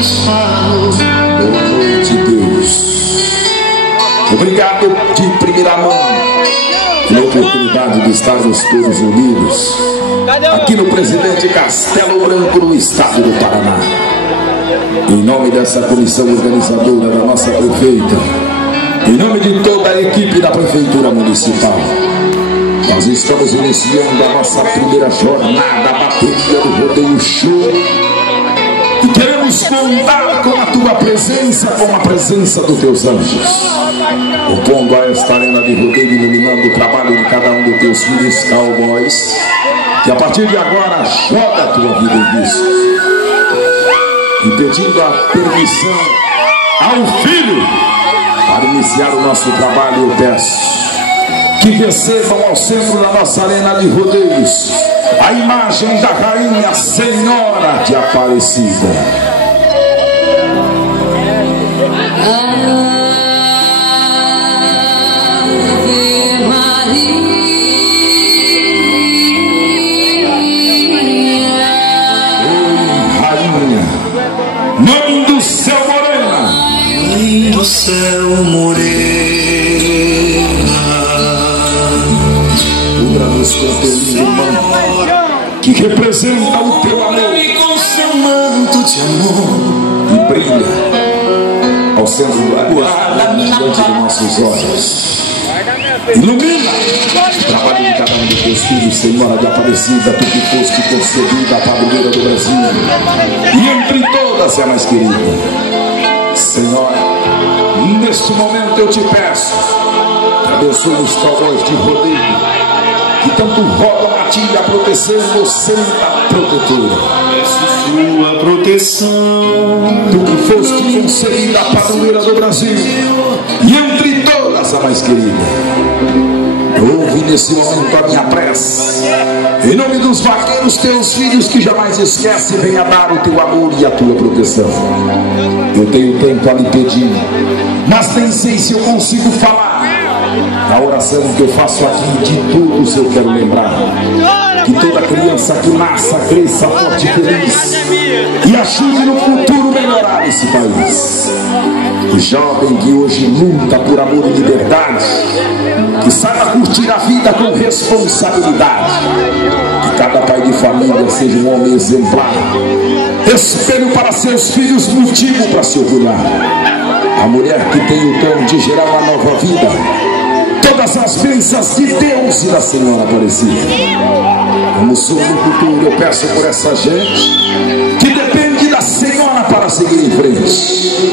Boa noite, Deus. Obrigado de primeira mão pela oportunidade de estarmos todos unidos aqui no Presidente Castelo Branco, no estado do Paraná. Em nome dessa comissão organizadora da nossa prefeita, em nome de toda a equipe da Prefeitura Municipal, nós estamos iniciando a nossa primeira jornada bateria do Rodeio Show. E queremos contar com a tua presença, com a presença dos teus anjos, opondo a esta arena de rodeio, iluminando o trabalho de cada um dos teus filhos cowboys, que a partir de agora joga a tua vida em risco. E pedindo a permissão ao filho para iniciar o nosso trabalho, eu peço que recebam ao centro da nossa arena de rodeios a imagem da Rainha Senhora de Aparecida. Ave Maria, Rainha, Mãe do Céu Morena, Mãe do Céu Morena, cubra-nos com teu lindo manto que representa o teu amor com seu manto de amor, e brilha ao centro diante dos nossos olhos. Ilumina o trabalho de cada um dos teus filhos, Senhora de Aparecida, tu que foste concebida a padroeira do Brasil, e entre todas é mais querida. Senhora, neste momento eu te peço, abençoe os cowboys de rodeio que tanto rodam a ti a proteção, santa protetora. sua proteção. Tu que foste concebida a padroeira do Brasil, e entre todas a mais querida, ouve nesse momento a minha prece. Em nome dos vaqueiros, teus filhos, que jamais esquecem, venha dar o teu amor e a tua proteção. Eu tenho tanto a lhe pedir, mas nem sei se eu consigo falar. A oração que eu faço aqui, de todos eu quero lembrar. Que toda criança que nasça, cresça forte e feliz, e ajude no futuro melhorar esse país. O jovem que hoje luta por amor e liberdade, que saiba curtir a vida com responsabilidade. Que cada pai de família seja um homem exemplar, espelho para seus filhos, motivo para se orgulhar. A mulher que tem o dom de gerar uma nova vida, todas as bênçãos de Deus e da Senhora Aparecida. Como sou no futuro, eu peço por essa gente que depende da Senhora para seguir em frente.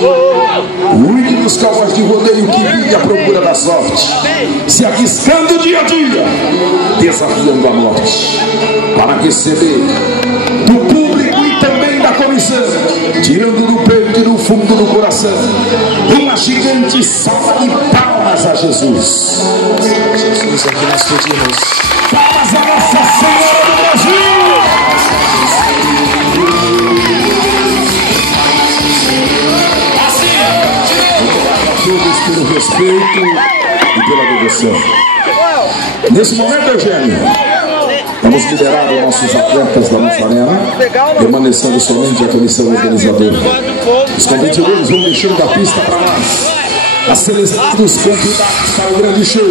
Cuide dos cowboys de rodeio que vivem à procura da sorte, se arriscando dia a dia, desafiando a morte, para receber do público e também da comissão, tirando do peito e do fundo do coração, uma gigante salva de palmas a Jesus. Jesus, é que nós pedimos. Palmas a Nossa Senhora do Brasil. Obrigado a todos pelo respeito e pela devoção. Nesse momento, Eugênio, vamos liberar os nossos atletas da nossa arena, permanecendo somente a comissão organizadora. Os competidores vão deixando a pista para nós. A seleção dos convidados para o grande show,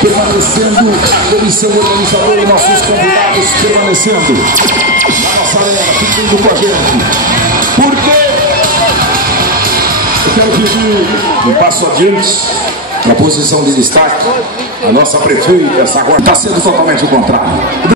permanecendo a comissão organizadora, nossos convidados permanecendo na nossa arena, ficando com a gente. Porque eu quero pedir um passo adiante, na posição de destaque, a nossa prefeita, essa agora está sendo totalmente o contrário.